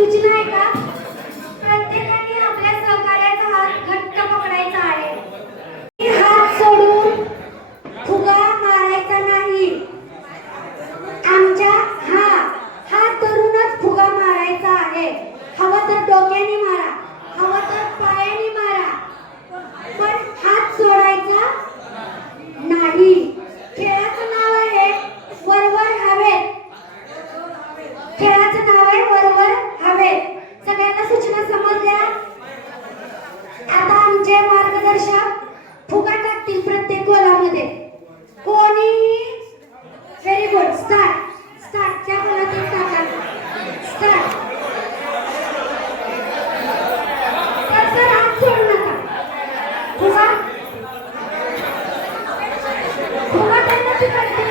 तुझी नाही का? प्रत्येकाने आपल्या सहकार्याचा हात घट्ट पकडायचा आहे. हात सोडून फुगा मारायचा नाही. आमच्या हा हात धरूनच फुगा मारायचा आहे. हवं तर डोक्याने मारा हवं तर पायाने मारा. पण हात सोडायचा नाही. खेळाचं नाव आहे वरवर हवेत. खेळाचं सगळ्यांना सूचना समजल्या? आता आमचे मार्गदर्शक फुगा टाकतील प्रत्येक गोलामध्ये कोणी? व्हेरी गुड स्टार्ट स्टार्ट त्या गोलात टाका. Start Thank you.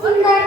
고맙습니다.